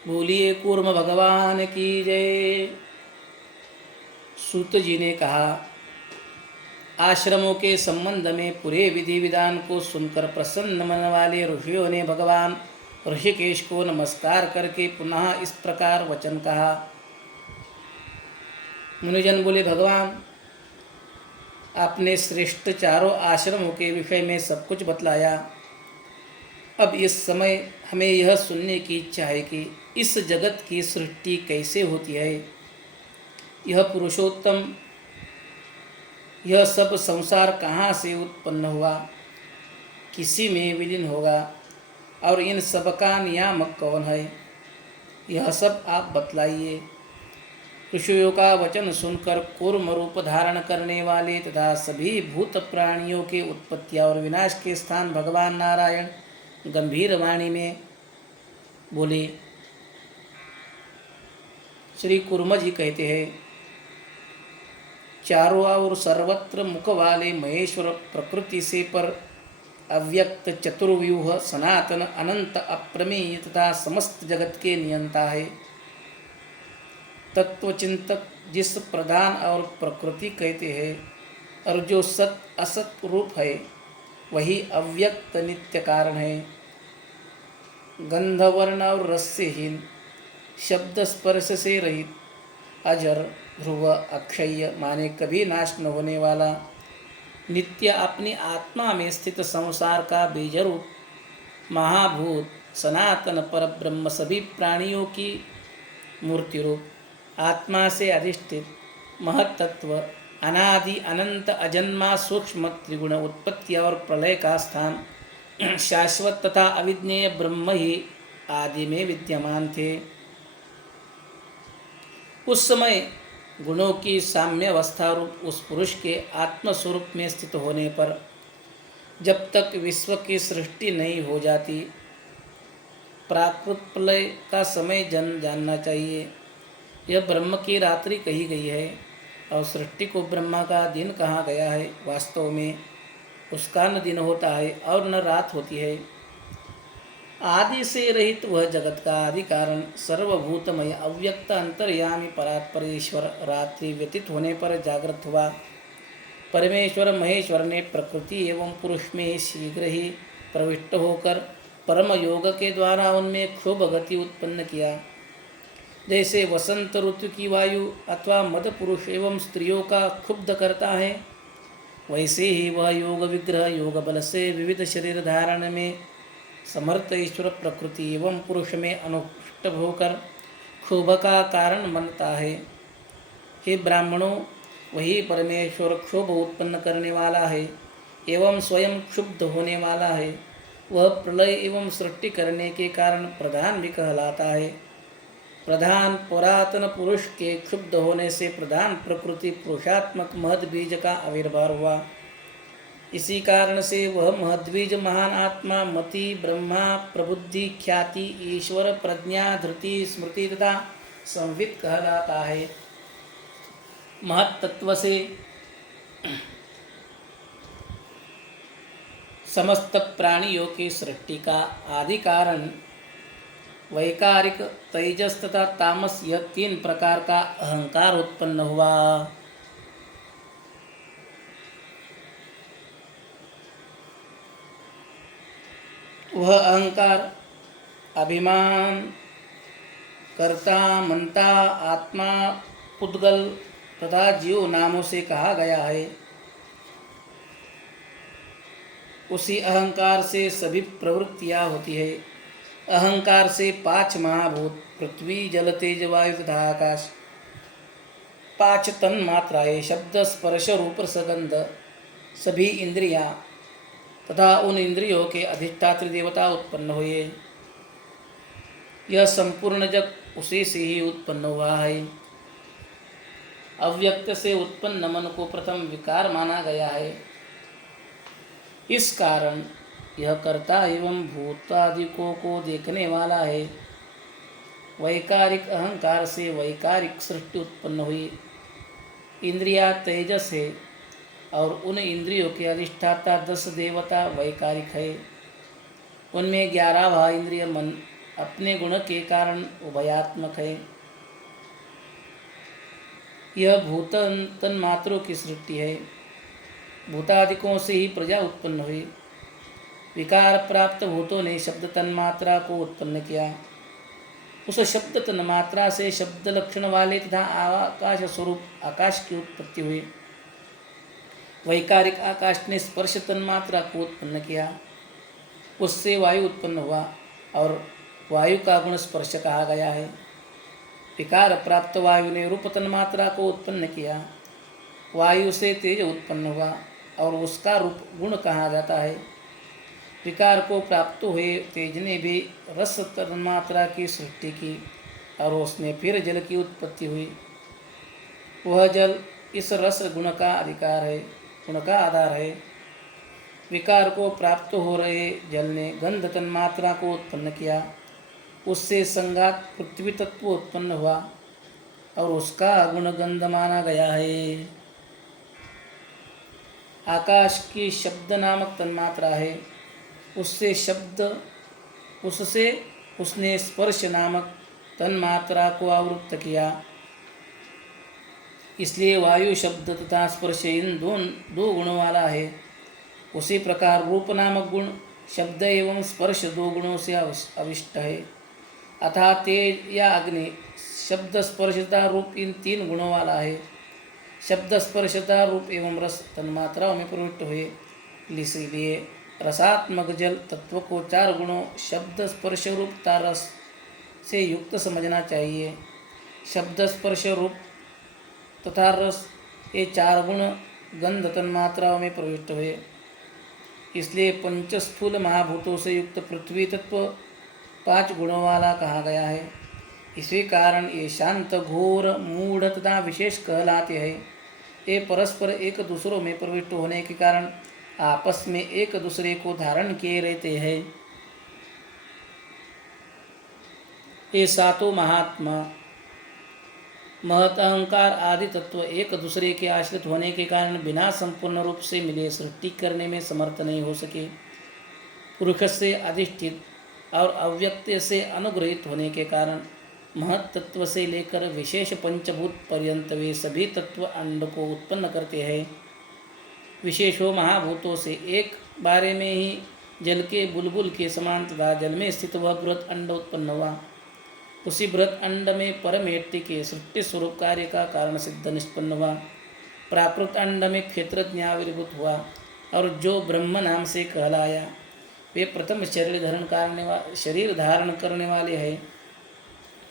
बोलिए कूर्म भगवान की जय। सूत जी ने कहा, आश्रमों के संबंध में पूरे विधि विधान को सुनकर प्रसन्न मन वाले ऋषियों ने भगवान ऋषिकेश को नमस्कार करके पुनः इस प्रकार वचन कहा। मुनिजन बोले, भगवान आपने श्रेष्ठ चारों आश्रमों के विषय में सब कुछ बतलाया। अब इस समय हमें यह सुनने की इच्छा है कि इस जगत की सृष्टि कैसे होती है। यह पुरुषोत्तम, यह सब संसार कहाँ से उत्पन्न हुआ, किसी में विलीन होगा, और इन सब का नियामक कौन है, यह सब आप बतलाइए। ऋषियों का वचन सुनकर कूर्म रूप धारण करने वाले तथा सभी भूत प्राणियों के उत्पत्ति और विनाश के स्थान भगवान नारायण गंभीर वाणी में बोले। श्री कूर्म जी कहते हैं, चारों ओर सर्वत्र मुख वाले महेश्वर प्रकृति से पर अव्यक्त चतुर्व्यूह सनातन अनंत अप्रमेय तथा समस्त जगत के नियंता है। तत्वचिंतक जिस प्रधान और प्रकृति कहते हैं और जो सत असत रूप है, वही अव्यक्त नित्य कारण है। गंधवर्ण और रस्यहीन, शब्द स्पर्श से रहित, अजर ध्रुव अक्षय माने कभी नाश न होने वाला, नित्य अपनी आत्मा में स्थित संसार का बीजरूप महाभूत सनातन परब्रह्म सभी प्राणियों की मूर्ति रूप आत्मा से अधिष्ठित महत्तत्व अनादि अनंत अजन्मा सूक्ष्म त्रिगुण उत्पत्ति और प्रलय का स्थान शाश्वत तथा अविज्ञेय ब्रह्म ही आदि में विद्यमान थे। उस समय गुणों की साम्य अवस्था रूप उस पुरुष के आत्मस्वरूप में स्थित होने पर जब तक विश्व की सृष्टि नहीं हो जाती, प्राकृत प्रलय का समय जानना चाहिए। यह ब्रह्म की रात्रि कही गई है और सृष्टि को ब्रह्मा का दिन कहा गया है। वास्तव में उसका न दिन होता है और न रात होती है। आदि से रहित वह जगत का आदि कारण सर्वभूतमय अव्यक्त अंतर्यामी परात्परेश्वर रात्रि व्यतीत होने पर जागृत हुआ। परमेश्वर महेश्वर ने प्रकृति एवं पुरुष में शीघ्र ही प्रविष्ट होकर परम योग के द्वारा उनमें क्षुभ गति उत्पन्न किया। जैसे वसंत ऋतु की वायु अथवा मद पुरुष एवं स्त्रियों का क्षुब्ध करता है, वैसे ही वह योग विग्रह योग बल से विविध शरीर धारण में समर्थ ईश्वर प्रकृति एवं पुरुष में अनुष्ट होकर क्षोभ का कारण बनता है। हे ब्राह्मणों, वही परमेश्वर क्षोभ उत्पन्न करने वाला है एवं स्वयं क्षुब्ध होने वाला है। वह प्रलय एवं सृष्टि करने के कारण प्रधान भी कहलाता है। प्रधान पुरातन पुरुष के क्षुब्ध होने से प्रधान प्रकृति पुरुषात्मक महद बीज का आविर्भाव हुआ। इसी कारण से वह महद्बीज महान आत्मा मति ब्रह्मा प्रबुद्धि ख्याति ईश्वर प्रज्ञा धृति स्मृति तथा संवित कहलाता है। महत्तत्व से समस्त प्राणियों की सृष्टि का आदि कारण वैकारिक तेजस तथा तामस, यह तीन प्रकार का अहंकार उत्पन्न हुआ। वह अहंकार अभिमान, कर्ता, मनता, आत्मा, पुद्गल तथा जीव नामों से कहा गया है। उसी अहंकार से सभी प्रवृत्तियाँ होती है। अहंकार से पांच महाभूत पृथ्वी जल तेज वायु तथा आकाश, पांच तन मात्राएं शब्द स्पर्श रूप रसगंध, सभी इंद्रियां तथा उन इंद्रियों के अधिष्ठात्री देवता उत्पन्न हुए। यह संपूर्ण जग उसी से ही उत्पन्न हुआ है। अव्यक्त से उत्पन्न मन को प्रथम विकार माना गया है। इस कारण यह कर्ता एवं भूतादिकों को देखने वाला है। वैकारिक अहंकार से वैकारिक सृष्टि उत्पन्न हुई। इंद्रिया तेजस है और उन इंद्रियों के अधिष्ठाता 10 देवता वैकारिक है। उनमें 11वां इंद्रिय मन अपने गुण के कारण उभयात्मक है। यह भूत तन्मात्रों की सृष्टि है। भूतादिकों से ही प्रजा उत्पन्न हुई। विकार प्राप्त भूतों ने शब्द तन्मात्रा को उत्पन्न किया। उस शब्द तन्मात्रा से शब्द लक्षण वाले तथा आकाश स्वरूप आकाश की उत्पत्ति हुई। वैकारिक आकाश ने स्पर्श तन्मात्रा को उत्पन्न किया। उससे वायु उत्पन्न हुआ और वायु का गुण स्पर्श कहा गया है। विकार प्राप्त वायु ने रूप तन्मात्रा को उत्पन्न किया। वायु से तेज उत्पन्न हुआ और उसका रूप गुण कहा जाता है। विकार को प्राप्त हुए तेज ने भी रस तन्मात्रा की सृष्टि की और उसमें फिर जल की उत्पत्ति हुई। वह जल इस रस गुण का अधिकार है, गुण का आधार है। विकार को प्राप्त हो रहे जल ने गंध तन्मात्रा को उत्पन्न किया। उससे संगात पृथ्वी तत्व उत्पन्न हुआ और उसका गुण गंध माना गया है। आकाश की शब्द नामक तन्मात्रा है। उससे उसने स्पर्श नामक तन्मात्रा को आवृत्त किया। इसलिए वायु शब्द तथा स्पर्श इन दो गुणों वाला है। उसी प्रकार रूप नामक गुण शब्द एवं स्पर्श दो गुणों से अविष्ट है। अर्थात तेज या अग्नि शब्द स्पर्शता रूप इन तीन गुणों वाला है। शब्द स्पर्शता रूप एवं रस तन्मात्राओं में प्रवृत्त हुए। इसीलिए रसात्मक जल तत्व को चार गुणों शब्द स्पर्श रूपता रस से युक्त समझना चाहिए। शब्द स्पर्श रूप तथा रस ये चार गुण गंध तन्मात्राओं में प्रविष्ट हुए। इसलिए पंच स्थूल महाभूतों से युक्त पृथ्वी तत्व पांच गुणों वाला कहा गया है। इसी कारण ये शांत घोर मूढ़ तथा विशेष कहलाते हैं। ये परस्पर एक दूसरों में प्रविष्ट होने के कारण आपस में एक दूसरे को धारण किए रहते हैं। ये सातों महात्मा महत अहंकार आदि तत्व एक दूसरे के आश्रित होने के कारण बिना संपूर्ण रूप से मिले सृष्टि करने में समर्थ नहीं हो सके। पुरुष से अधिष्ठित और अव्यक्त से अनुग्रहित होने के कारण महत तत्व से लेकर विशेष पंचभूत पर्यंत वे सभी तत्व अंड को उत्पन्न करते हैं। विशेषों महाभूतों से एक बारे में ही जल के बुलबुल के समान तथा जल में स्थित वह बृहत अंड उत्पन्न हुआ। उसी बृहत अंड में परमेष्टि के सृष्टि स्वरूप कार्य का कारण सिद्ध निष्पन्न हुआ। प्राकृत अंड में क्षेत्रज्ञ आविर्भूत हुआ और जो ब्रह्म नाम से कहलाया वे प्रथम शरीर धारण करने वाले हैं।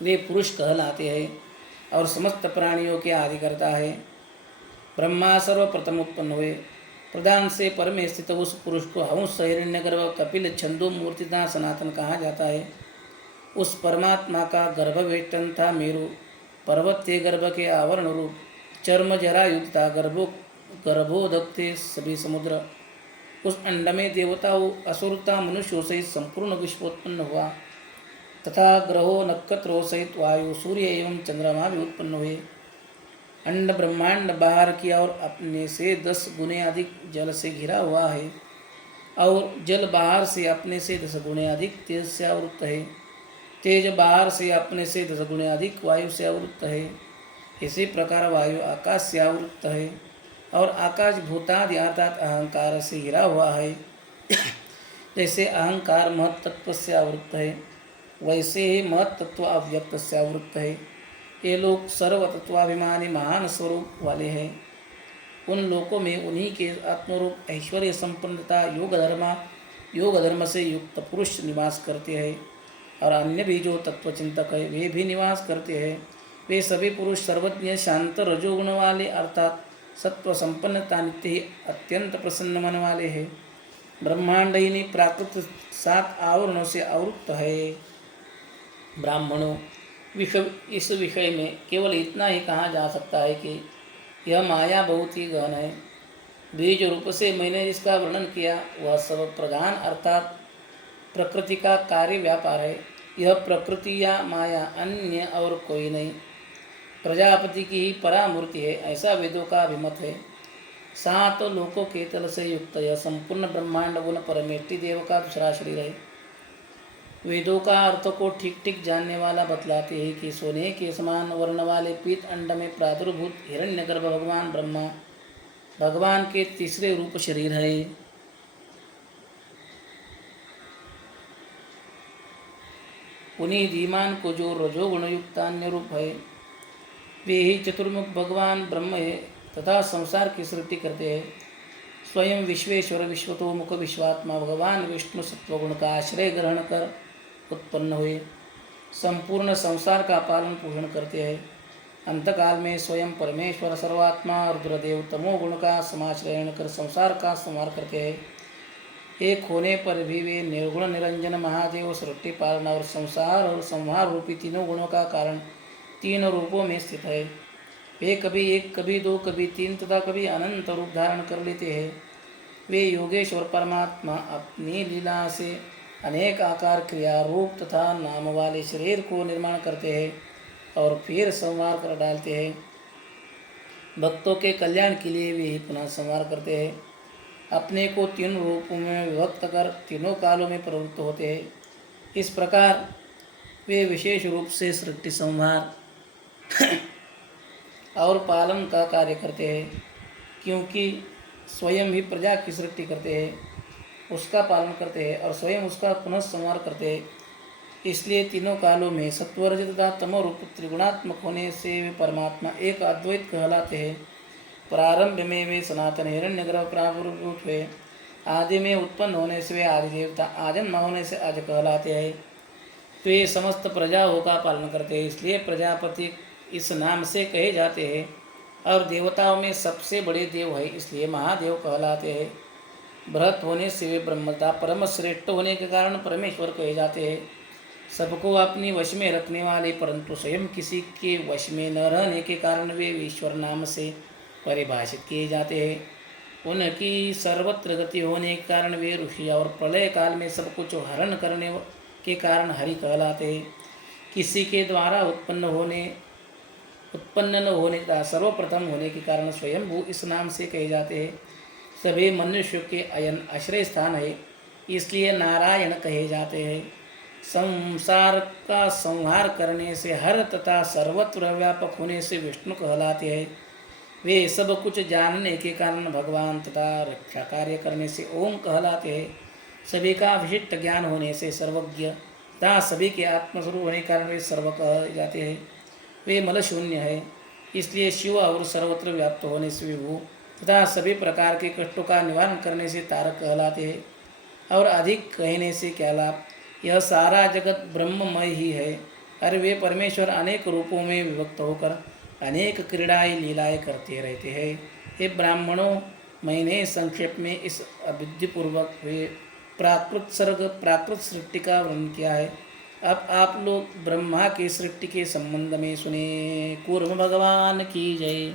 वे पुरुष कहलाते हैं और समस्त प्राणियों के आदिकर्ता है। ब्रह्मा सर्वप्रथम उत्पन्न हुए। प्रधान से पर में स्थित उस पुरुष को हंस हिरण्यगर्भ कपिल छंदो मूर्तिता सनातन कहा जाता है। उस परमात्मा का गर्भवेष्टन था मेरु, पर्वतीय गर्भ के आवरण रूप, चर्म जरा युक्त था गर्भोदकते सभी समुद्र। उस अंड में देवताओं असुरता मनुष्यों सहित संपूर्ण विश्व उत्पन्न हुआ तथा ग्रहों नक्षत्रों सहित वायु सूर्य एवं चंद्रमा भी उत्पन्न हुए। अंड ब्रह्मांड बाहर की ओर अपने से 10 गुने अधिक जल से घिरा हुआ है और जल बाहर से अपने से 10 गुने अधिक तेज से आवृत है। तेज बाहर से अपने से 10 गुने अधिक वायु से आवृत है। इसी प्रकार वायु आकाश से आवृत है और आकाश भूतादि अर्थात अहंकार से घिरा हुआ है। जैसे अहंकार महत तत्व से आवृत है वैसे ही महत तत्व अव्यक्त से आवृत है। ये लोग सर्वतत्वाभिमानी महान स्वरूप वाले हैं। उन लोकों में उन्हीं के आत्मरूप ऐश्वर्य संपन्नता योग धर्म से युक्त पुरुष निवास करते हैं और अन्य भी जो तत्वचिंतक है वे भी निवास करते हैं। वे सभी पुरुष सर्वज्ञ शांत रजोगुण वाले अर्थात सत्व संपन्नता नित्य ही अत्यंत प्रसन्न मन वाले हैं। ब्रह्मांड ही प्राकृत 7 आवरणों से आवृत है। ब्राह्मणों, इस विषय में केवल इतना ही कहा जा सकता है कि यह माया बहुत ही गहन है। बीज रूप से मैंने जिसका वर्णन किया वह सब प्रधान अर्थात प्रकृति का कार्य व्यापार है। यह प्रकृति या माया अन्य और कोई नहीं, प्रजापति की ही परामूर्ति है, ऐसा वेदों का अभिमत है। 7 लोकों के तल से युक्त यह संपूर्ण ब्रह्मांड गुण परमेष्टि देव का दूसरा शरीर है। वेदों का अर्थ को ठीक ठीक जानने वाला बतलाते हैं कि सोने के समान वर्ण वाले पीत अंड में प्रादुर्भूत हिरण्यगर्भ भगवान ब्रह्मा भगवान के तीसरे रूप शरीर है। उन्हीं धीमान को जो रजोगुण युक्त अन्य रूप है वे ही चतुर्मुख भगवान ब्रह्म है तथा संसार की सृष्टि करते हैं। स्वयं विश्वेश्वर विश्वतो मुख विश्वात्मा भगवान विष्णु सत्वगुण का आश्रय ग्रहण कर उत्पन्न हुए संपूर्ण संसार का पालन पोषण करते हैं। अंतकाल में स्वयं परमेश्वर सर्वात्मा रुद्रदेव तमोगुण का समाश्रयण कर संसार का संहार करते हैं। एक होने पर भी वे निर्गुण निरंजन महादेव सृष्टि पालना और संसार और संहार रूपी तीनों गुणों का कारण तीन रूपों में स्थित है। वे कभी एक कभी दो कभी तीन तथा कभी अनंत रूप धारण कर लेते हैं। वे योगेश्वर परमात्मा अपनी लीला से अनेक आकार क्रिया रूप तथा नाम वाले शरीर को निर्माण करते हैं और फिर संहार कर डालते हैं। भक्तों के कल्याण के लिए वे ही पुनः संहार करते हैं। अपने को तीन रूपों में विभक्त कर तीनों कालों में प्रवृत्त होते हैं। इस प्रकार वे विशेष रूप से सृष्टि संहार और पालन का कार्य करते हैं, क्योंकि स्वयं ही प्रजा की सृष्टि करते हैं, उसका पालन करते हैं और स्वयं उसका पुनः संहार करते हैं। इसलिए तीनों कालों में सत्वरज तथा तमो रूप त्रिगुणात्मक होने से वे परमात्मा एक अद्वैत कहलाते हैं। प्रारंभ में वे सनातन हिरण्यगर्भ प्रादुर्भूत हुए। आदि में उत्पन्न होने से वे आदि देवता आजन्म होने से आज कहलाते हैं। तो ये समस्त प्रजाओं का पालन करते हैं, इसलिए प्रजापति इस नाम से कहे जाते हैं। और देवताओं में सबसे बड़े देव है, इसलिए महादेव कहलाते हैं। बृहत होने से वे ब्रह्मता परम श्रेष्ठ होने के कारण परमेश्वर कहे जाते हैं। सबको अपनी वश में रखने वाले परंतु स्वयं किसी के वश में न रहने के कारण वे ईश्वर नाम से परिभाषित किए जाते हैं। उनकी सर्वत्र गति होने के कारण वे ऋषि और प्रलय काल में सब कुछ हरण करने के कारण हरि कहलाते हैं। किसी के द्वारा उत्पन्न न होने का सर्वप्रथम होने के कारण स्वयंभू इस नाम से कहे जाते हैं। सभी मनुष्य के अयन आश्रय स्थान है, इसलिए नारायण कहे जाते हैं। संसार का संहार करने से हर तथा सर्वत्र व्यापक होने से विष्णु कहलाते हैं। वे सब कुछ जानने के कारण भगवान तथा रक्षा कार्य करने से ओम कहलाते हैं। सभी का विशिष्ट ज्ञान होने से सर्वज्ञ तथा सभी के आत्मस्वरूप होने के कारण वे सर्व कहे जाते हैं। वे मल शून्य है, इसलिए शिव और सर्वत्र व्याप्त होने से विभु तथा सभी प्रकार के कष्टों का निवारण करने से तारक कहलाते हैं। और अधिक कहने से क्या लाभ, यह सारा जगत ब्रह्ममय ही है। अरे वे परमेश्वर अनेक रूपों में विभक्त होकर अनेक क्रीड़ाएँ लीलाएँ करते रहते हैं। ये ब्राह्मणों, मैंने संक्षेप में इस अविधिपूर्वक हुए प्राकृत सृष्टि का वर्णन किया है। अब आप लोग ब्रह्मा की सृष्टि के संबंध में सुने। कूर्म भगवान की जय।